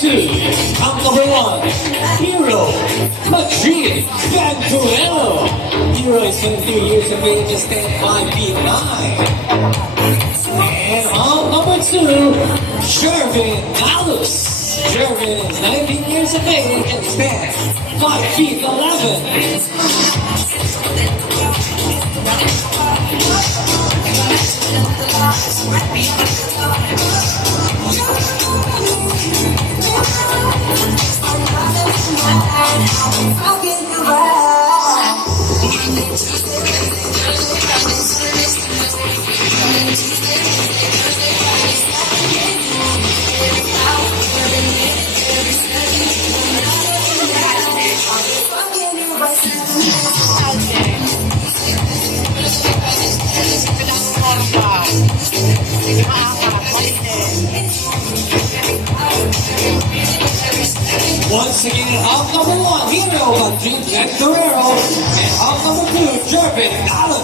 two, count number one, Hero Madrid Venturero. Hero is 23 years of age and stands 5 feet 9. And on number two, Jervin Alus. Jervin is 19 years of age and stands 5 feet 11. Once again, off number one, Hero Madrid Venturero, and off number two, Jervin Alus.